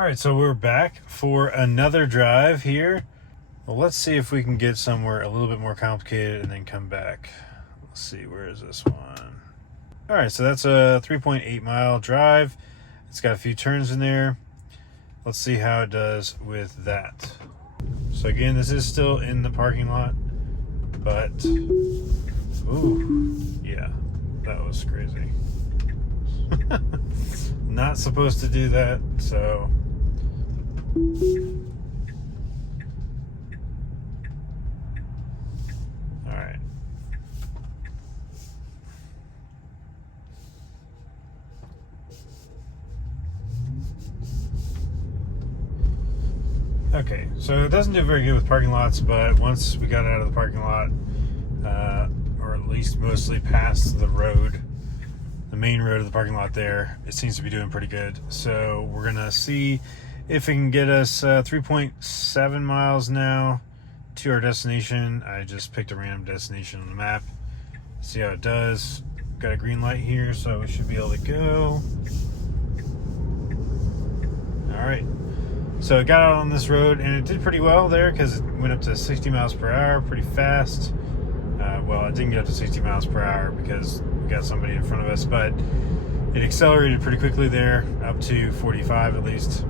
All right, so we're back for another drive here. Well, let's see if we can get somewhere a little bit more complicated and then come back. Let's see, where is this one? All right, so that's a 3.8 mile drive. It's got a few turns in there. Let's see how it does with that. So again, this is still in the parking lot, but ooh, yeah, that was crazy. Not supposed to do that, so all right. Okay, so it doesn't do very good with parking lots, but once we got out of the parking lot, or at least mostly past the road, the main road of the parking lot there, it seems to be doing pretty good. So we're gonna see if it can get us 3.7 miles now to our destination. I just picked a random destination on the map. See how it does. Got a green light here, so we should be able to go. All right. So it got out on this road, and it did pretty well there because it went up to 60 miles per hour pretty fast. Well, it didn't get up to 60 miles per hour because we got somebody in front of us, but it accelerated pretty quickly there, up to 45 at least.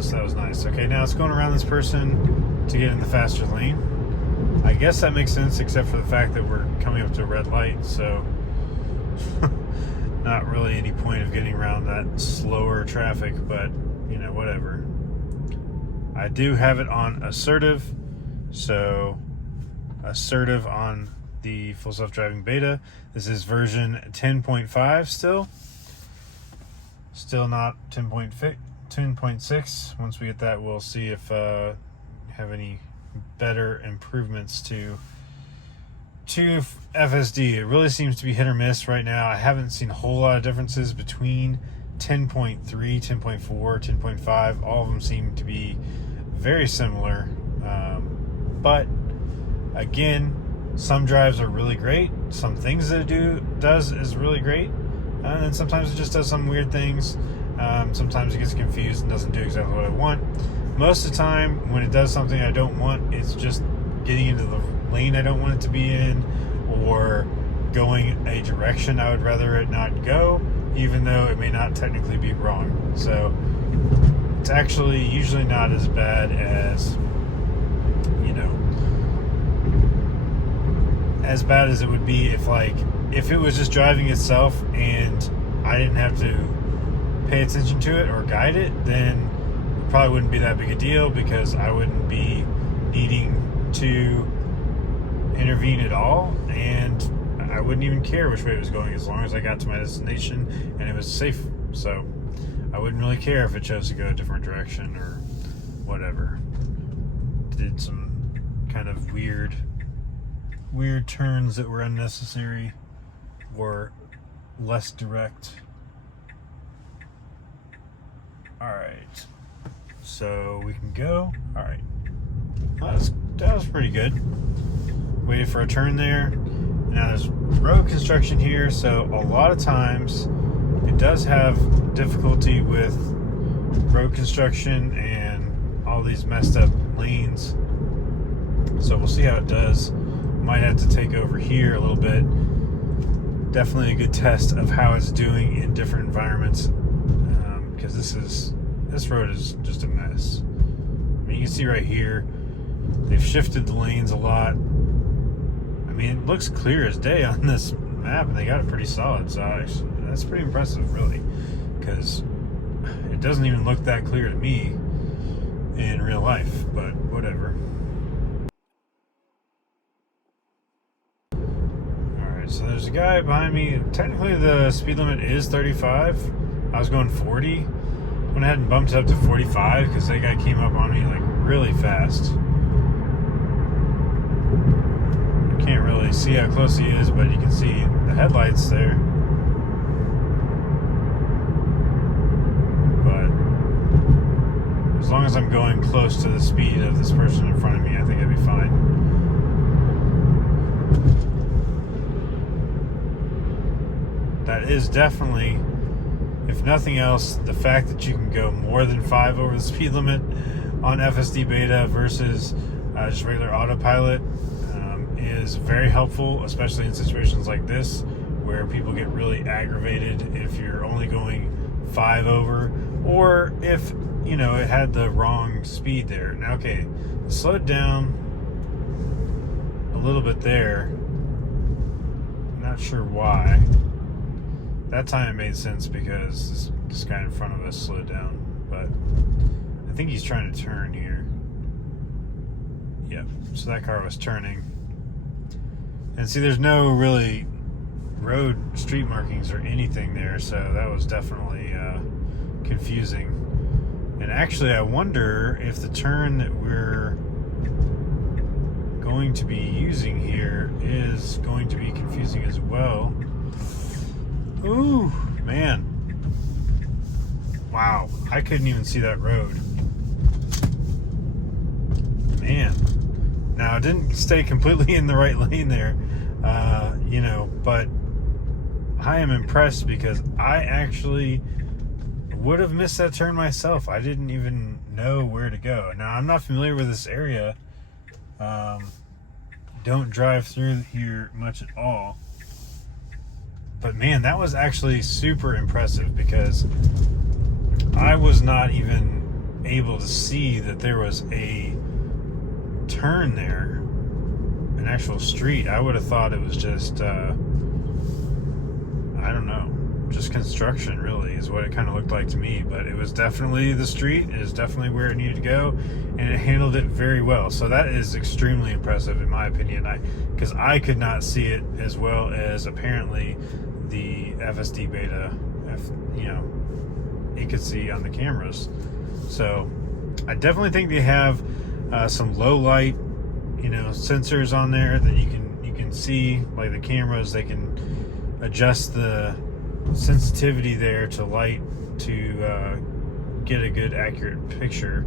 So that was nice. Okay, now it's going around this person to get in the faster lane. I guess that makes sense, except for the fact that we're coming up to a red light, so not really any point of getting around that slower traffic, but you know, whatever. I do have it on assertive, so assertive on the full self-driving beta. This is version 10.5 still not 10.6. Once we get that, we'll see if have any better improvements to FSD. It really seems to be hit or miss right now. I haven't seen a whole lot of differences between 10.3, 10.4, 10.5. All of them seem to be very similar, but again, some drives are really great. Some things that it does is really great, and then sometimes it just does some weird things. Sometimes it gets confused and doesn't do exactly what I want. Most of the time, when it does something I don't want, it's just getting into the lane I don't want it to be in, or going a direction I would rather it not go, even though it may not technically be wrong. So it's actually usually not as bad as, you know, as bad as it would be if it was just driving itself and I didn't have to pay attention to it or guide it. Then it probably wouldn't be that big a deal because I wouldn't be needing to intervene at all, and I wouldn't even care which way it was going as long as I got to my destination and it was safe. So I wouldn't really care if it chose to go a different direction or whatever. Did some kind of weird turns that were unnecessary or less direct. All right, so we can go. All right, that was pretty good. Waited for a turn there. Now there's road construction here, so a lot of times it does have difficulty with road construction and all these messed up lanes. So we'll see how it does. Might have to take over here a little bit. Definitely a good test of how it's doing in different environments, because this road is just a mess. I mean, you can see right here they've shifted the lanes a lot. I mean, it looks clear as day on this map, and they got it pretty solid, so that's pretty impressive, really, because it doesn't even look that clear to me in real life, but whatever. Alright, so there's a guy behind me. Technically the speed limit is 35. I was going 40. Went ahead and bumped it up to 45 because that guy came up on me like really fast. Can't really see how close he is, but you can see the headlights there. But as long as I'm going close to the speed of this person in front of me, I think I'd be fine. That is definitely if nothing else, the fact that you can go more than 5 over the speed limit on FSD beta versus just regular autopilot is very helpful, especially in situations like this where people get really aggravated if you're only going 5 over, or if you know it had the wrong speed there. Now, okay, it slowed down a little bit there. Not sure why. That time it made sense because this guy in front of us slowed down, but I think he's trying to turn here. Yep, so that car was turning. And see, there's no really road street markings or anything there, so that was definitely confusing. And actually, I wonder if the turn that we're going to be using here is going to be confusing as well. Ooh, man. Wow, I couldn't even see that road. Man. Now, it didn't stay completely in the right lane there, you know, but I am impressed because I actually would have missed that turn myself. I didn't even know where to go. Now, I'm not familiar with this area. Don't drive through here much at all. But man, that was actually super impressive because I was not even able to see that there was a turn there, an actual street. I would have thought it was just I don't know, just construction really is what it kind of looked like to me, but it was definitely the street. It is definitely where it needed to go, and it handled it very well. So that is extremely impressive in my opinion, because I could not see it as well as apparently the FSD beta, you know, it could see on the cameras. So I definitely think they have some low light, you know, sensors on there that you can see, like the cameras. They can adjust the sensitivity there to light to get a good accurate picture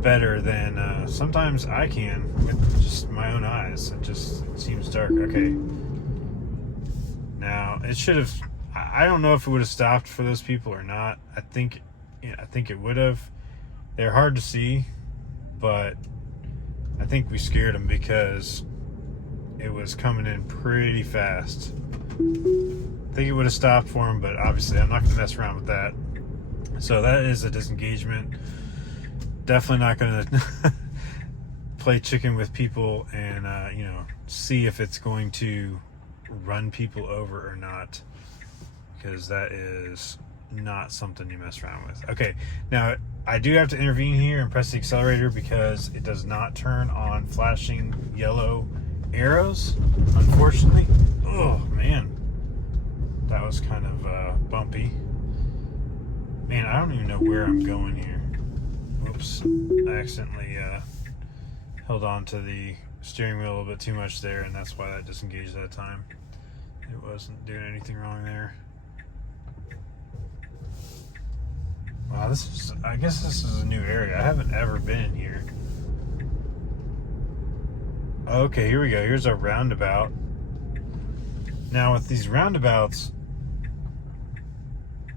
better than sometimes I can with just my own eyes. It just seems dark. Okay, now it should have, I don't know if it would have stopped for those people or not. I think it would have. They're hard to see, but I think we scared them because it was coming in pretty fast. I think it would have stopped for him, but obviously I'm not going to mess around with that. So that is a disengagement. Definitely not going to play chicken with people and you know, see if it's going to run people over or not, because that is not something you mess around with. Okay, now I do have to intervene here and press the accelerator because it does not turn on flashing yellow arrows, unfortunately. Oh man, that was kind of bumpy. Man, I don't even know where I'm going here. Whoops, I accidentally held on to the steering wheel a little bit too much there, and that's why that disengaged that time. It wasn't doing anything wrong there. Wow, I guess this is a new area. I haven't ever been in here. Okay, here we go. Here's our roundabout. Now with these roundabouts,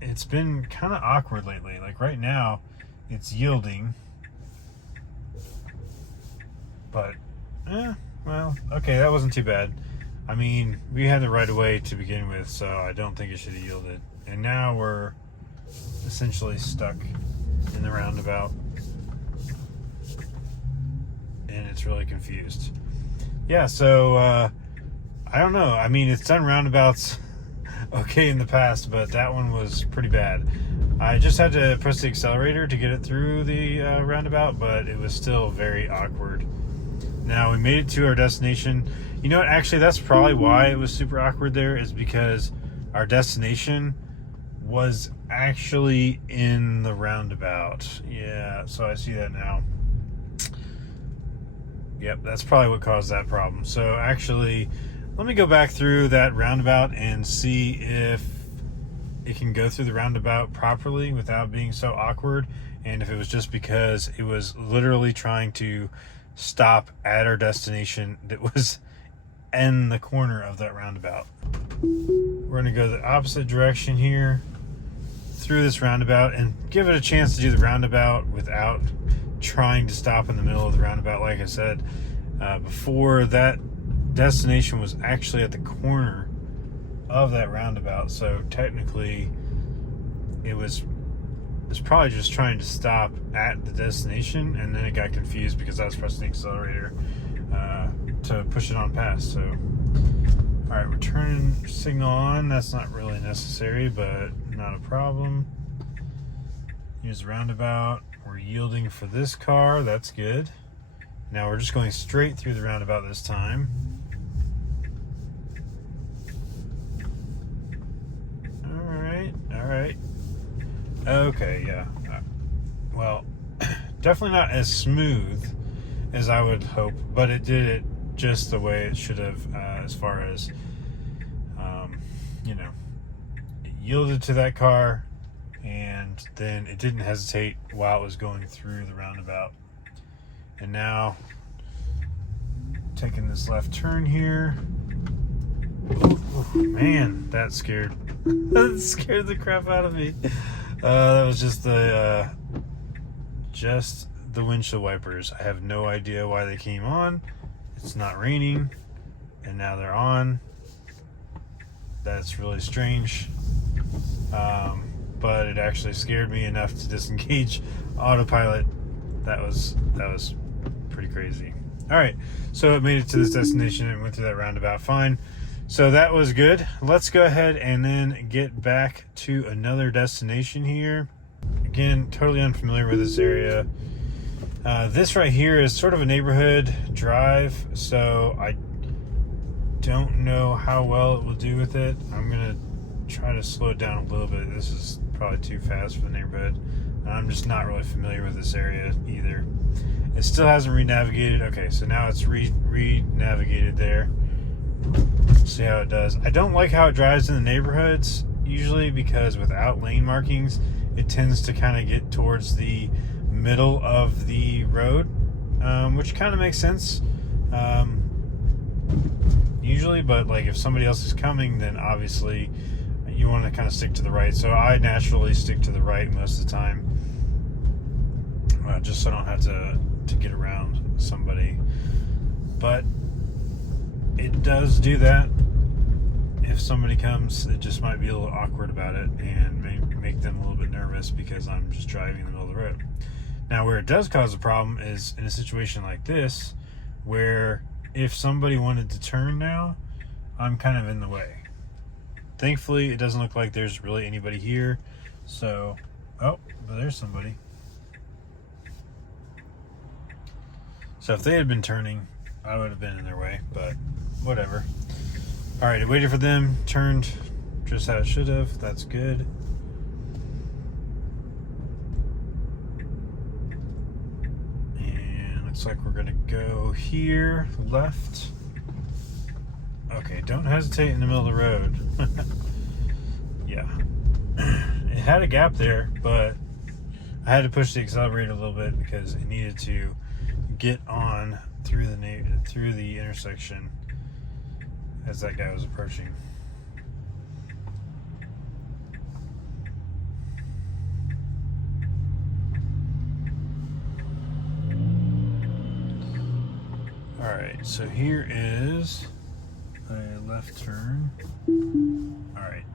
it's been kind of awkward lately. Like right now, it's yielding. But, well, okay, that wasn't too bad. I mean, we had the right of way to begin with, so I don't think it should have yielded. And now we're essentially stuck in the roundabout, and it's really confused. Yeah, so I don't know. I mean, it's done roundabouts okay in the past, but that one was pretty bad. I just had to press the accelerator to get it through the roundabout, but it was still very awkward. Now we made it to our destination. You know what, actually that's probably why it was super awkward there, is because our destination was actually in the roundabout. Yeah, so I see that now. Yep, that's probably what caused that problem. So actually, let me go back through that roundabout and see if it can go through the roundabout properly without being so awkward, and if it was just because it was literally trying to stop at our destination that was in the corner of that roundabout. we're going to go the opposite direction here through this roundabout and give it a chance to do the roundabout without trying to stop in the middle of the roundabout. Like I said before, that destination was actually at the corner of that roundabout, so technically it was probably just trying to stop at the destination, and then it got confused because I was pressing the accelerator to push it on past. So all right, we're turning signal on. That's not really necessary, but not a problem. Use the roundabout. We're yielding for this car. That's good. Now we're just going straight through the roundabout this time. All right. Okay, yeah. Well, definitely not as smooth as I would hope, but it did it just the way it should have, as far as, it yielded to that car, and then it didn't hesitate while it was going through the roundabout. And now, taking this left turn here. Oh, man, that scared the crap out of me. That was just the windshield wipers. I have no idea why they came on. It's not raining, and now they're on. That's really strange. But it actually scared me enough to disengage autopilot. That was pretty crazy. All right, so it made it to this destination and went through that roundabout fine. So that was good. Let's go ahead and then get back to another destination here. Again, totally unfamiliar with this area. This right here is sort of a neighborhood drive, so I don't know how well it will do with it. I'm gonna try to slow it down a little bit. This is probably too fast for the neighborhood. I'm just not really familiar with this area either. It still hasn't re-navigated. Okay, so now it's re-navigated there. See how it does. I don't like how it drives in the neighborhoods usually, because without lane markings it tends to kind of get towards the middle of the road, which kind of makes sense usually, but like if somebody else is coming, then obviously you want to kind of stick to the right. So I naturally stick to the right most of the time, just so I don't have to get around somebody. But it does do that. If somebody comes, it just might be a little awkward about it and may make them a little bit nervous because I'm just driving in the middle of the road. Now, where it does cause a problem is in a situation like this, where if somebody wanted to turn now, I'm kind of in the way. Thankfully, it doesn't look like there's really anybody here. So, oh, but there's somebody. So if they had been turning, I would have been in their way, but whatever. All right, I waited for them, turned just how it should have. That's good. And looks like we're gonna go here, left. Okay, don't hesitate in the middle of the road. Yeah. It had a gap there, but I had to push the accelerator a little bit because it needed to get on through the intersection as that guy was approaching. All right, so here is a left turn. All right,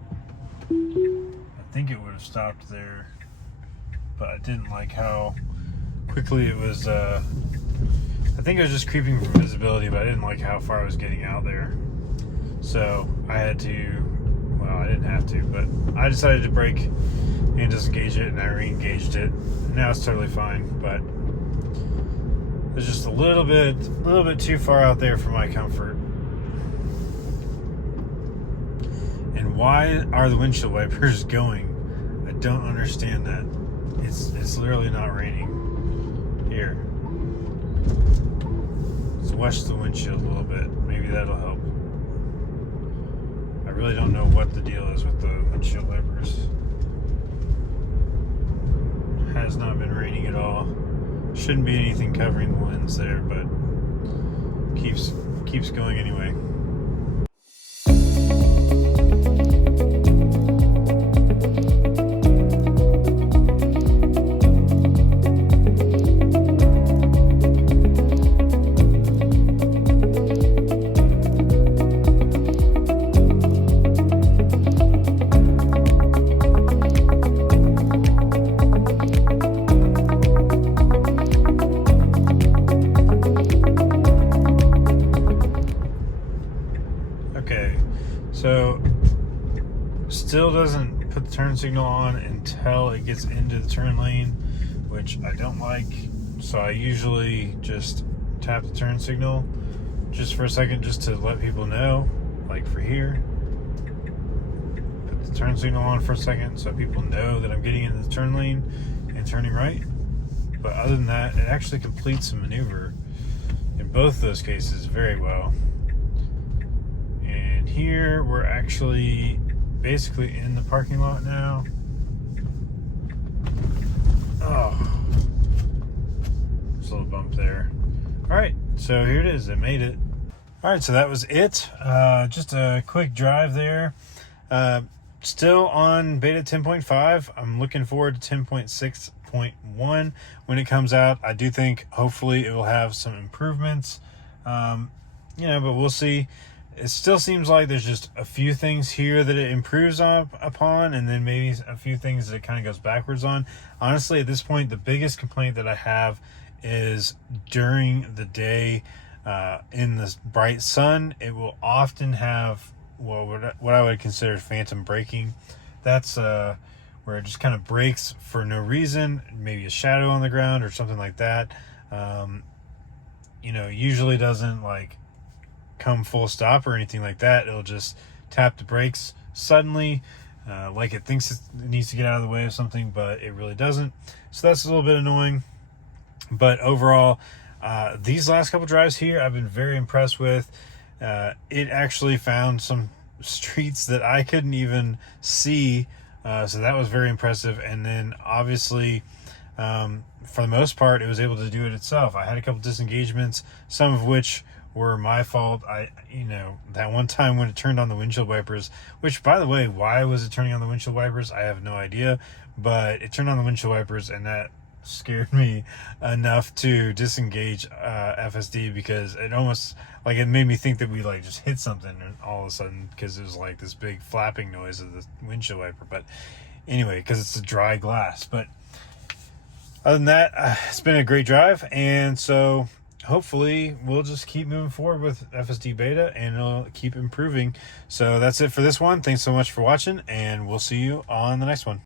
I think it would have stopped there, but I didn't like how quickly it was. I think it was just creeping for visibility, but I didn't like how far I was getting out there. So I had to, well, I didn't have to, but I decided to brake and disengage it, and I re-engaged it. Now it's totally fine, but it's just a little bit too far out there for my comfort. And why are the windshield wipers going? I don't understand that. It's literally not raining. Here. Let's wash the windshield a little bit. Maybe that'll help. I really don't know what the deal is with the windshield wipers. It has not been raining at all. Shouldn't be anything covering the lens there, but keeps going anyway. turn signal on until it gets into the turn lane, which I don't like. So I usually just tap the turn signal just for a second, just to let people know, like for here. Put the turn signal on for a second so people know that I'm getting into the turn lane and turning right. But other than that, it actually completes the maneuver in both those cases very well. And here we're actually basically in the parking lot now. Oh, there's a little bump there. All right, so here it is. I made it. All right, so that was it. Just a quick drive there. Still on beta 10.5. I'm looking forward to 10.6.1 when it comes out. I do think hopefully it will have some improvements. But we'll see. It still seems like there's just a few things here that it improves upon, and then maybe a few things that it kind of goes backwards on. Honestly, at this point, the biggest complaint that I have is during the day, in the bright sun, it will often have what I would consider phantom braking. That's where it just kind of brakes for no reason, maybe a shadow on the ground or something like that. Usually doesn't like come full stop or anything like that. It'll just tap the brakes suddenly, like it thinks it needs to get out of the way of something, but it really doesn't. So that's a little bit annoying. But overall, these last couple drives here, I've been very impressed with. It actually found some streets that I couldn't even see, so that was very impressive. And then obviously, for the most part, it was able to do it itself. I had a couple disengagements, some of which were my fault. That one time when it turned on the windshield wipers, which, by the way, why was it turning on the windshield wipers? I have no idea, but it turned on the windshield wipers, and that scared me enough to disengage FSD, because it almost it made me think that we just hit something, and all of a sudden, because it was like this big flapping noise of the windshield wiper. But anyway, because it's a dry glass. But other than that, it's been a great drive, and so hopefully we'll just keep moving forward with FSD beta, and it'll keep improving. So that's it for this one. Thanks so much for watching, and we'll see you on the next one.